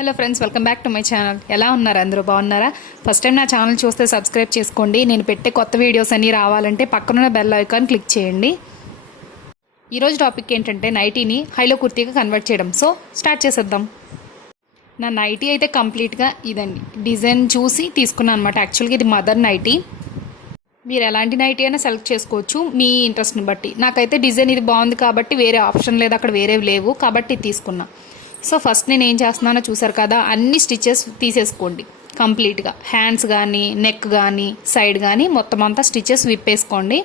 Hello friends, welcome back to my channel. ఎలా ఉన్నారు? అందరూ బాగున్నారా? ఫస్ట్ టైం నా ఛానల్ చూస్తే సబ్స్క్రైబ్ చేసుకోండి. నేను పెట్టే కొత్త వీడియోస్ అన్నీ రావాలంటే పక్కనున్న బెల్ ఐకాన్ క్లిక్ చేయండి. ఈరోజు టాపిక్ ఏంటంటే నైటీని హైలో కుర్తీగా కన్వర్ట్ చేయడం. సో స్టార్ట్ చేసేద్దాం. నా నైటీ అయితే కంప్లీట్గా ఇదండి, డిజైన్ చూసి తీసుకున్నాను అనమాట. యాక్చువల్గా ఇది మదర్ నైటీ. మీరు ఎలాంటి నైటీ అయినా సెలెక్ట్ చేసుకోవచ్చు మీ ఇంట్రెస్ట్ని బట్టి. నాకైతే డిజైన్ ఇది బాగుంది కాబట్టి వేరే ఆప్షన్ లేదు, అక్కడ వేరేవి లేవు కాబట్టి తీసుకున్నా. సో ఫస్ట్ నేను ఏం చేస్తున్నానో చూసారు కదా, అన్ని స్టిచెస్ తీసేసుకోండి కంప్లీట్గా. హ్యాండ్స్ కానీ, నెక్ కానీ, సైడ్ కానీ మొత్తం అంతా స్టిచెస్ విప్పేసుకోండి.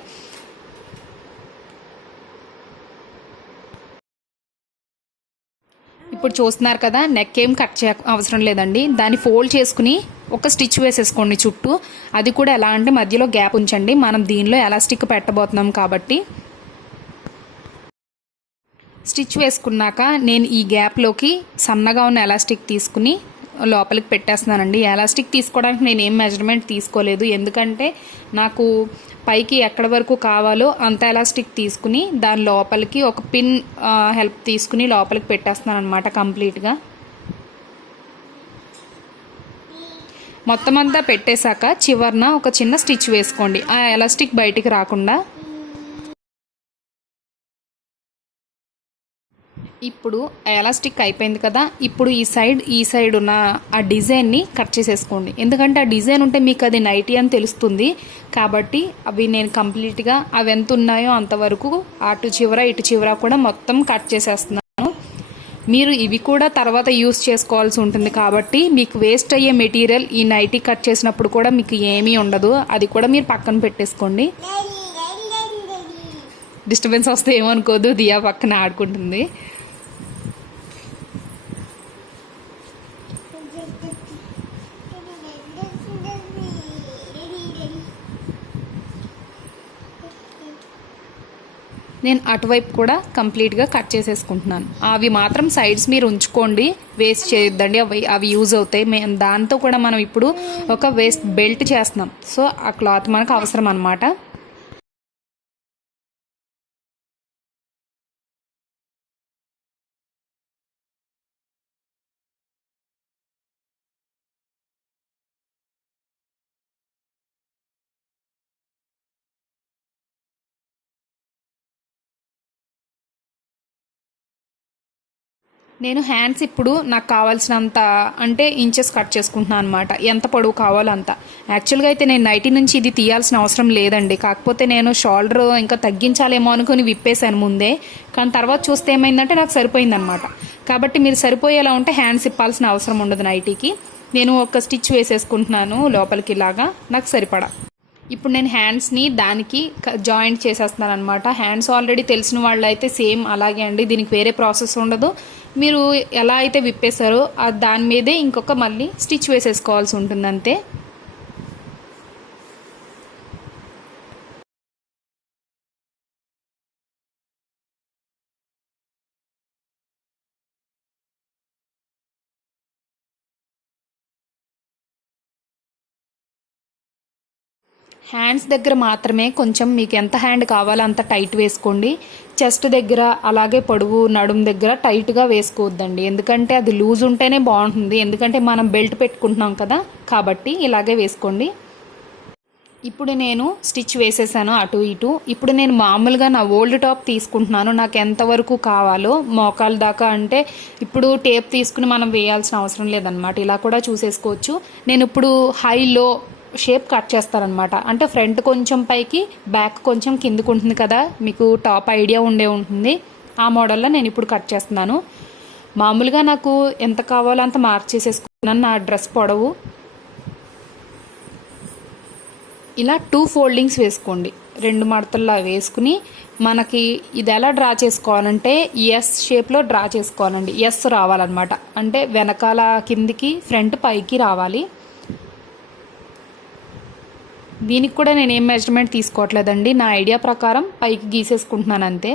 ఇప్పుడు చూస్తున్నారు కదా, నెక్ ఏం కట్ చే అవసరం లేదండి. దాన్ని ఫోల్డ్ చేసుకుని ఒక స్టిచ్ వేసేసుకోండి చుట్టూ. అది కూడా ఎలా అంటే మధ్యలో గ్యాప్ ఉంచండి, మనం దీనిలో ఎలాస్టిక్ పెట్టబోతున్నాం కాబట్టి. స్టిచ్ వేసుకున్నాక నేను ఈ గ్యాప్లోకి సన్నగా ఉన్న ఎలాస్టిక్ తీసుకుని లోపలికి పెట్టేస్తున్నానండి. ఎలాస్టిక్ తీసుకోవడానికి నేను ఏం మెజర్మెంట్ తీసుకోలేదు, ఎందుకంటే నాకు పైకి ఎక్కడి వరకు కావాలో అంత ఎలాస్టిక్ తీసుకుని దాని లోపలికి ఒక పిన్ హెల్ప్ తీసుకుని లోపలికి పెట్టేస్తున్నాను అనమాట కంప్లీట్గా. మొత్తం అంతా పెట్టేశాక చివరన ఒక చిన్న స్టిచ్ వేసుకోండి, ఆ ఎలాస్టిక్ బయటికి రాకుండా. ఇప్పుడు ఎలాస్టిక్ అయిపోయింది కదా, ఇప్పుడు ఈ సైడ్ ఉన్న ఆ డిజైన్ని కట్ చేసేసుకోండి. ఎందుకంటే ఆ డిజైన్ ఉంటే మీకు అది నైటీ అని తెలుస్తుంది కాబట్టి అవి నేను కంప్లీట్గా అవి ఎంత ఉన్నాయో అంతవరకు అటు చివర ఇటు చివర కూడా మొత్తం కట్ చేసేస్తున్నాను. మీరు ఇవి కూడా తర్వాత యూస్ చేసుకోవాల్సి ఉంటుంది కాబట్టి మీకు వేస్ట్ అయ్యే మెటీరియల్ ఈ నైటీ కట్ చేసినప్పుడు కూడా మీకు ఏమీ ఉండదు. అది కూడా మీరు పక్కన పెట్టేసుకోండి. డిస్టర్బెన్స్ వస్తే ఏమనుకోదు, దియా పక్కన ఆడుకుంటుంది. నేను అటువైపు కూడా కంప్లీట్గా కట్ చేసేసుకుంటున్నాను. అవి మాత్రం సైడ్స్ మీరు ఉంచుకోండి, వేస్ట్ చేయొద్దండి, అవి యూజ్ అవుతాయి. దాంతో కూడా మనం ఇప్పుడు ఒక వేస్ట్ బెల్ట్ చేస్తున్నాం, సో ఆ క్లాత్ మనకు అవసరం అన్నమాట. నేను హ్యాండ్స్ ఇప్పుడు నాకు కావాల్సినంత అంటే ఇంచెస్ కట్ చేసుకుంటున్నాను అనమాట, ఎంత పొడవు కావాలో అంత. యాక్చువల్గా అయితే నేను నైటీ నుంచి ఇది తీయాల్సిన అవసరం లేదండి, కాకపోతే నేను షోల్డర్ ఇంకా తగ్గించాలేమో అనుకుని విప్పేశాను ముందే. కానీ తర్వాత చూస్తే ఏమైందంటే నాకు సరిపోయిందనమాట. కాబట్టి మీరు సరిపోయేలా ఉంటే హ్యాండ్స్ ఇప్పాల్సిన అవసరం ఉండదు నైటీకి. నేను ఒక స్టిచ్ వేసేసుకుంటున్నాను లోపలికి, ఇలాగా నాకు సరిపడా. ఇప్పుడు నేను హ్యాండ్స్ని దానికి జాయింట్ చేసేస్తున్నాను అనమాట. హ్యాండ్స్ ఆల్రెడీ తెలిసిన వాళ్ళు అయితే సేమ్ అలాగే అండి, దీనికి వేరే ప్రాసెస్ ఉండదు. మీరు ఎలా అయితే విప్పేశారో దాని మీదే ఇంకొక మళ్ళీ స్టిచ్ వేసేసుకోవాల్సి ఉంటుంది అంతే. హ్యాండ్స్ దగ్గర మాత్రమే కొంచెం మీకు ఎంత హ్యాండ్ కావాలో అంత టైట్ వేసుకోండి. చెస్ట్ దగ్గర అలాగే పొడవు నడుము దగ్గర టైట్గా వేసుకోవద్దండి, ఎందుకంటే అది లూజ్ ఉంటేనే బాగుంటుంది. ఎందుకంటే మనం బెల్ట్ పెట్టుకుంటున్నాం కదా కాబట్టి ఇలాగే వేసుకోండి. ఇప్పుడు నేను స్టిచ్ వేసేసాను అటు ఇటు. ఇప్పుడు నేను మామూలుగా నా ఓల్డ్ టాప్ తీసుకుంటున్నాను, నాకు ఎంతవరకు కావాలో మోకాల దాకా. అంటే ఇప్పుడు టేప్ తీసుకుని మనం వేయాల్సిన అవసరం లేదనమాట, ఇలా కూడా చూసేసుకోవచ్చు. నేను ఇప్పుడు హైలో షేప్ కట్ చేస్తారనమాట. అంటే ఫ్రంట్ కొంచెం పైకి, బ్యాక్ కొంచెం కిందకు ఉంటుంది కదా, మీకు టాప్ ఐడియా ఉండే ఉంటుంది. ఆ మోడల్లో నేను ఇప్పుడు కట్ చేస్తున్నాను. మామూలుగా నాకు ఎంత కావాలో అంత మార్క్ చేసేసుకున్నాను నా డ్రెస్ పొడవు. ఇలా 2 ఫోల్డింగ్స్ వేసుకోండి, 2 మడతల్లో వేసుకుని మనకి ఇది ఎలా డ్రా చేసుకోవాలంటే ఎస్ షేప్లో డ్రా చేసుకోవాలండి. ఎస్ రావాలన్నమాట, అంటే వెనకాల కిందికి, ఫ్రంట్ పైకి రావాలి. దీనికి కూడా నేను ఏం మెజర్మెంట్ తీసుకోవట్లేదండి, నా ఐడియా ప్రకారం పైకి గీసేసుకుంటున్నాను అంతే.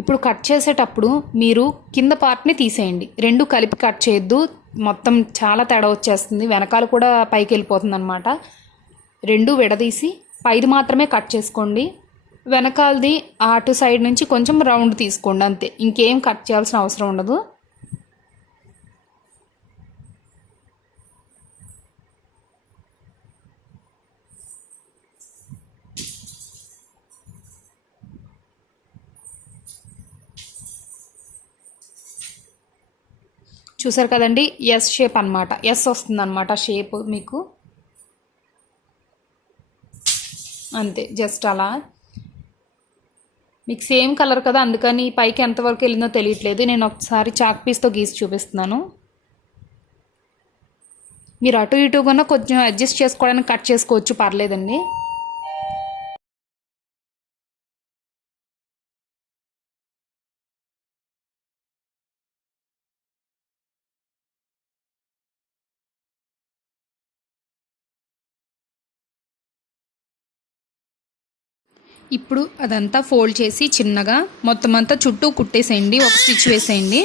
ఇప్పుడు కట్ చేసేటప్పుడు మీరు కింద పార్ట్ని తీసేయండి, రెండు కలిపి కట్ చేయొద్దు. మొత్తం చాలా తేడా వచ్చేస్తుంది, వెనకాల కూడా పైకి వెళ్ళిపోతుంది అనమాట. రెండు విడదీసి పైది మాత్రమే కట్ చేసుకోండి, వెనకాలది అటు సైడ్ నుంచి కొంచెం రౌండ్ తీసుకోండి, అంతే. ఇంకేం కట్ చేయాల్సిన అవసరం ఉండదు. చూసారు కదండి, ఎస్ షేప్ అనమాట, ఎస్ వస్తుంది అనమాట షేప్ మీకు, అంతే. జస్ట్ అలా మీకు సేమ్ కలర్ కదా, అందుకని పైకి ఎంతవరకు వెళ్ళిందో తెలియట్లేదు. నేను ఒకసారి చాక్ పీస్తో గీసి చూపిస్తున్నాను. మీరు అటు ఇటు కన్నా కొంచెం అడ్జస్ట్ చేసుకోవడానికి కట్ చేసుకోవచ్చు, పర్లేదండి. ఇప్పుడు అదంతా ఫోల్డ్ చేసి చిన్నగా మొత్తం అంతా చుట్టూ కుట్టేసేయండి, ఒక స్టిచ్ వేసేయండి.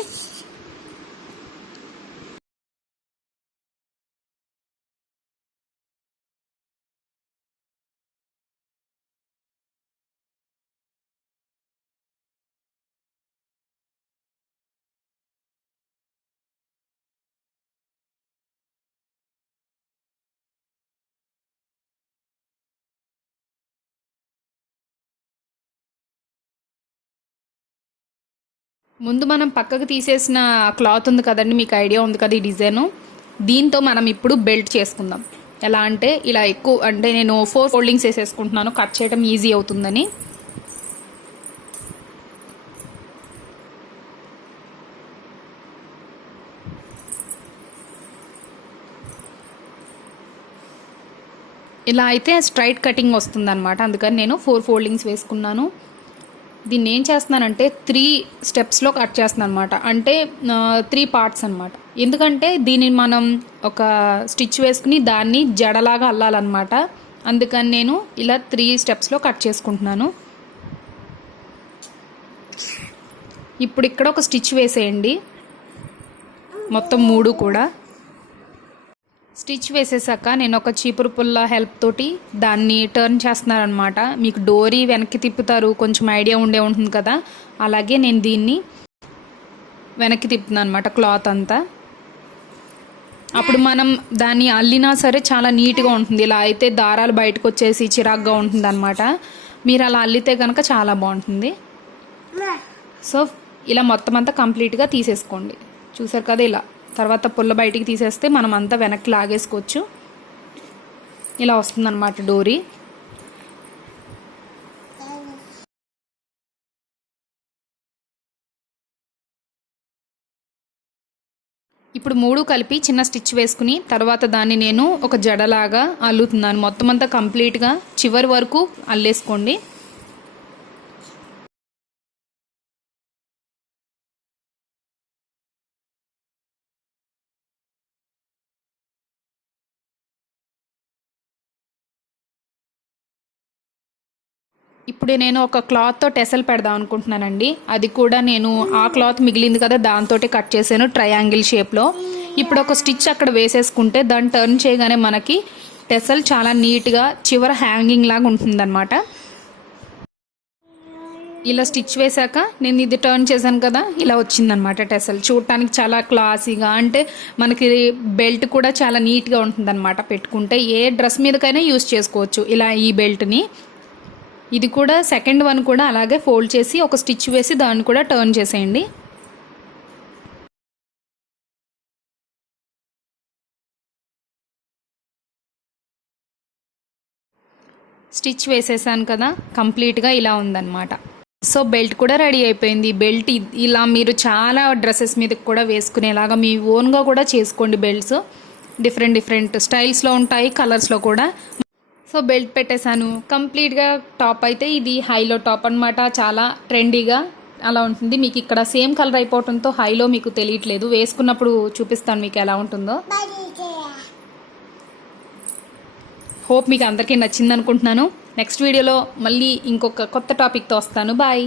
ముందు మనం పక్కకు తీసేసిన క్లాత్ ఉంది కదండి, మీకు ఐడియా ఉంది కదా ఈ డిజైను, దీంతో మనం ఇప్పుడు బెల్ట్ చేసుకుందాం. ఎలా అంటే ఇలా ఎక్కువ, అంటే నేను 4 ఫోల్డింగ్స్ వేసేసుకుంటున్నాను, కట్ చేయడం ఈజీ అవుతుందని. ఇలా అయితే స్ట్రైట్ కటింగ్ వస్తుందన్నమాట, అందుకని నేను 4 ఫోల్డింగ్స్ వేసుకున్నాను. దీన్ని ఏం చేస్తున్నానంటే 3 స్టెప్స్లో కట్ చేస్తున్నాను అనమాట, అంటే 3 పార్ట్స్ అనమాట. ఎందుకంటే దీన్ని మనం ఒక స్టిచ్ వేసుకుని దాన్ని జడలాగా అల్లాలన్నమాట, అందుకని నేను ఇలా 3 స్టెప్స్లో కట్ చేసుకుంటున్నాను. ఇప్పుడు ఇక్కడ ఒక స్టిచ్ వేసేయండి, మొత్తం 3 కూడా. స్టిచ్ వేసేసాక నేను ఒక చీపురు పుల్ల హెల్ప్ తోటి దాన్ని టర్న్ చేస్తున్నాను అనమాట. మీకు డోరీ వెనక్కి తిప్పుతారు, కొంచెం ఐడియా ఉండే ఉంటుంది కదా, అలాగే నేను దీన్ని వెనక్కి తిప్పుతున్నాను అనమాట, క్లాత్ అంతా. అప్పుడు మనం దాన్ని అల్లినా సరే చాలా నీట్గా ఉంటుంది. ఇలా అయితే దారాలు బయటకు వచ్చేసి చిరాగ్గా ఉంటుంది అనమాట. మీరు అలా అల్లితే కనుక చాలా బాగుంటుంది. సో ఇలా మొత్తం అంతా కంప్లీట్గా తీసేసుకోండి. చూసారు కదా, ఇలా తర్వాత పుల్ల బయటికి తీసేస్తే మనం అంతా వెనక్కి లాగేసుకోవచ్చు. ఇలా వస్తుందన్నమాట డోరీ. ఇప్పుడు 3 కలిపి చిన్న స్టిచ్ వేసుకుని తర్వాత దాన్ని నేను ఒక జడలాగా అల్లుతున్నాను. మొత్తం అంతా కంప్లీట్గా చివరి వరకు అల్లేసుకోండి. ఇప్పుడు నేను ఒక క్లాత్తో టెసల్ పెడదాం అనుకుంటున్నానండి. అది కూడా నేను ఆ క్లాత్ మిగిలింది కదా, దాంతో కట్ చేశాను ట్రయాంగిల్ షేప్లో. ఇప్పుడు ఒక స్టిచ్ అక్కడ వేసేసుకుంటే దాన్ని టర్న్ చేయగానే మనకి టెసల్ చాలా నీట్గా చివర హ్యాంగింగ్ లాగా ఉంటుందన్నమాట. ఇలా స్టిచ్ వేశాక నేను ఇది టర్న్ చేశాను కదా, ఇలా వచ్చిందనమాట టెసల్. చూడటానికి చాలా క్లాసీగా, అంటే మనకి బెల్ట్ కూడా చాలా నీట్గా ఉంటుందన్నమాట. పెట్టుకుంటే ఏ డ్రెస్ మీదకైనా యూజ్ చేసుకోవచ్చు ఇలా ఈ బెల్ట్ని. ఇది కూడా సెకండ్ వన్ కూడా అలాగే ఫోల్డ్ చేసి ఒక స్టిచ్ వేసి దాన్ని కూడా టర్న్ చేసేయండి. స్టిచ్ వేసేసాను కదా, కంప్లీట్గా ఇలా ఉందన్నమాట. సో బెల్ట్ కూడా రెడీ అయిపోయింది. బెల్ట్ ఇలా మీరు చాలా డ్రెస్సెస్ మీదకి కూడా వేసుకునేలాగా మీ ఓన్గా కూడా చేసుకోండి. బెల్ట్స్ డిఫరెంట్ డిఫరెంట్ స్టైల్స్లో ఉంటాయి, కలర్స్లో కూడా. సో బెల్ట్ పెట్టేశాను కంప్లీట్గా. టాప్ అయితే ఇది హైలో టాప్ అనమాట, చాలా ట్రెండీగా అలా ఉంటుంది. మీకు ఇక్కడ సేమ్ కలర్ అయిపోవడంతో హైలో మీకు తెలియట్లేదు, వేసుకున్నప్పుడు చూపిస్తాను మీకు ఎలా ఉంటుందో. హోప్ మీకు అందరికీ నచ్చింది అనుకుంటున్నాను. నెక్స్ట్ వీడియోలో మళ్ళీ ఇంకొక కొత్త టాపిక్తో వస్తాను. బాయ్.